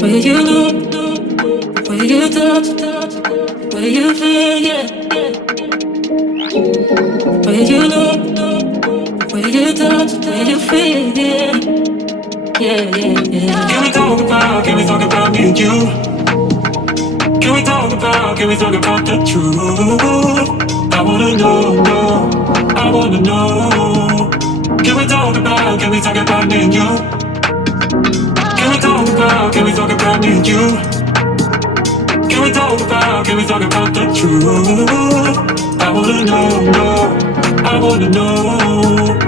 Where you look, where you touch, where you feel, yeah. Where you look, where you touch, where you feel, yeah. Yeah, yeah, yeah. Can we talk about me and you? Can we talk about the truth? I wanna know, no, I wanna know. Can we talk about me and you? Can we talk about me and you? Can we talk about the truth? I wanna know, no, I wanna know.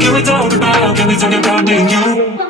Can we talk about me and you?